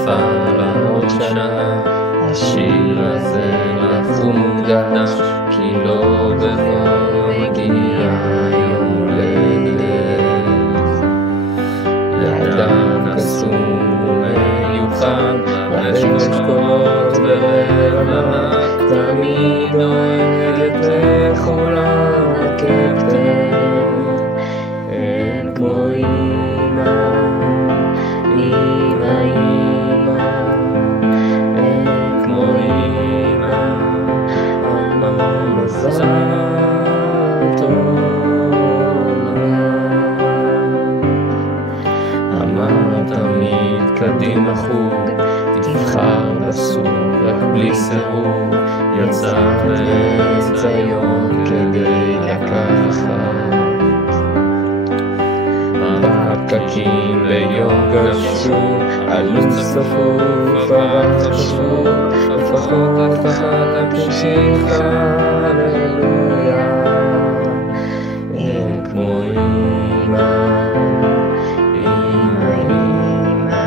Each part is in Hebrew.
נפל לעוד שנה, השיר הזה לך הוא מוקדש, כי לא בכל מגיע יום הולדת. לאדם קסום ומיוחד, באשכולות ולב ענק, תמיד דואגת לכל הקפטן. אין כמו אמא, אמא, אמא, אין כמו אמא, המון מזל טוב. אמר תמיד קדימה חוג, תבחר בסוג רק בלי סירוב, יצא באמצע יום כדי לקחת. בפקקים ביום גשום, עלות צפוף אבל חשוב, לפחות הבטחת תמשיך הללויה. אין כמו אמא, אמא, אמא,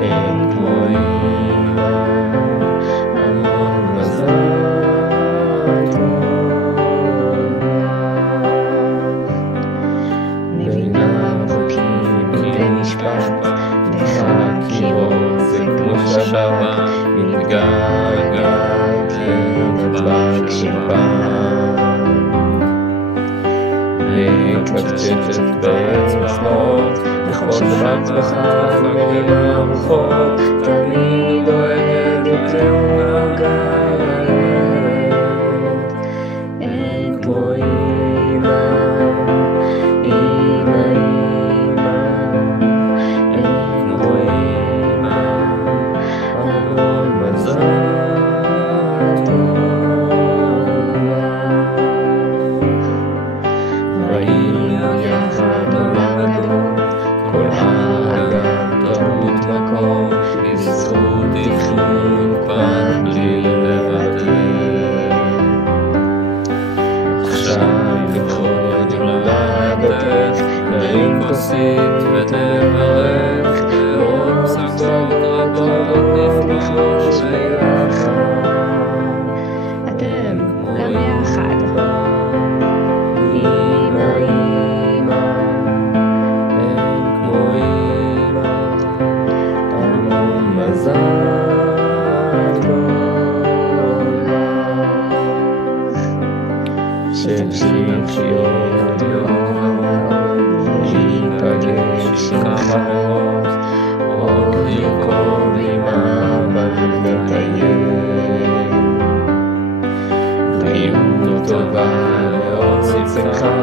אין כמו אמא, המון מזל טוב. משפט בחקירות זה כמו שבת, מתגעגעת לנתב"ג של פעם. מקצצת באצבעות לכל שבת בחג בין הרוחות, תמיד דואגת להגעת. אין כמו אמא, אמא, כל האגם תרבות מקום, בזכות תכנון פעם בלי לוותר. עכשיו לכל יולדתך, נרים כוסית ותברך, לעוד פסקות רבות נפגוש ביחד. אתם גם יחד. שתמשיך עוד יום להיפגש עם חברות, עוד לרקוד עם אבא ולטייל. בריאות טובה לעוד שמחה